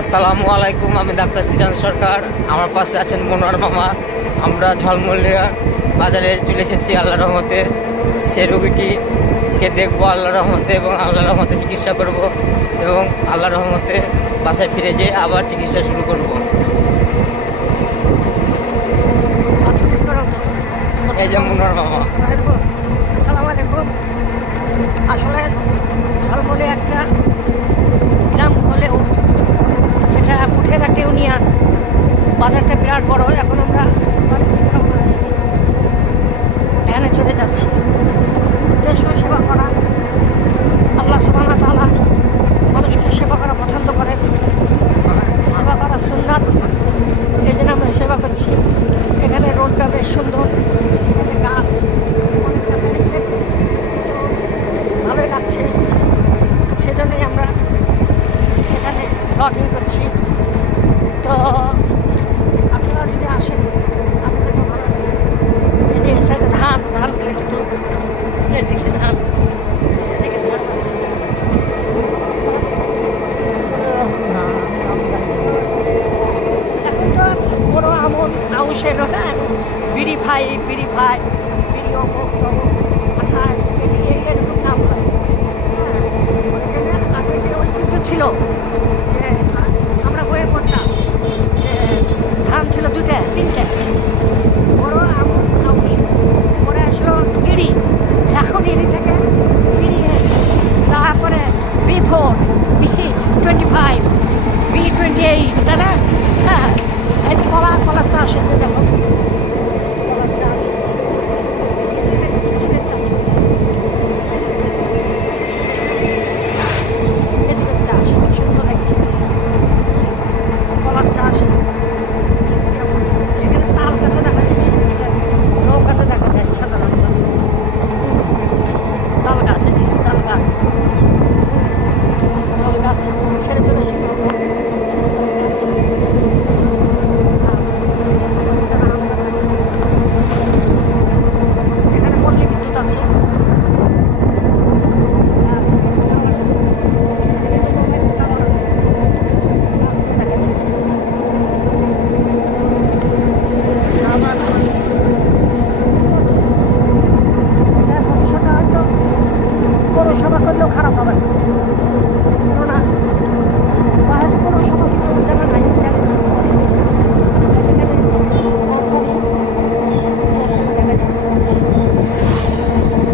আসসালামু আলাইকুম, আমি ডাক্তার সিজান সরকার। আমার পাশে আছেন মনোয়ার মামা। আমরা ঝলমলিয়া বাজারে চলে এসেছি আল্লাহ রহমতে। সে রোগীটিকে দেখবো আল্লাহ রহমতে এবং আল্লাহ রহমতে চিকিৎসা করব এবং আল্লাহ রহমতে বাসায় ফিরে যেয়ে আবার চিকিৎসা শুরু করব। এই যে মনোয়ার মামা। আসসালামু আলাইকুম। আসলে ঝলমলে একটা গ্রাম হলেও এটা পুঠের একটা ইউনিয়ন। বাজারটা বিরাট বড়। এখন আমরা ভ্যানে চলে যাচ্ছি। উদ্দেশ্য সেবা করা। আল্লাহ সুবহানাহু ওয়া তাআলা মানুষকে সেবা করা পছন্দ করেন। সেবা করা সুন্নাত, এই জন্য আমরা সেবা করছি। এখানে রোডটা বেশ সুন্দর, এখানে গাছ অনেকটা বেড়েছে, ভালোই লাগছে। সেজন্যই আমরা এখানে ব্লগিং করছি। তো আপনারা যদি আসেন আপনাদেরকে ভালো লাগবে। এই যে সাইডে ধান প্লেট তো এদিকে ধান, এদিকে ধান। এখন তো বড় আমন আউশ এলো না, বিড়ি ভাই বিড়ি অমুক তমুক 28 এরকম নাম হয়। আগে যে ঐতিহ্য ছিল যে আমরা বয়ে পড়তাম যে ধান ছিল দুটা তিনটা, বড় আমন আউশ, পরে আসলো ইড়ি, এখন ইড়ি থেকে ইড়ি, তারপরে B4, B25, B28, তাই না? হ্যাঁ, এই কলা চাষ হচ্ছে দেখো।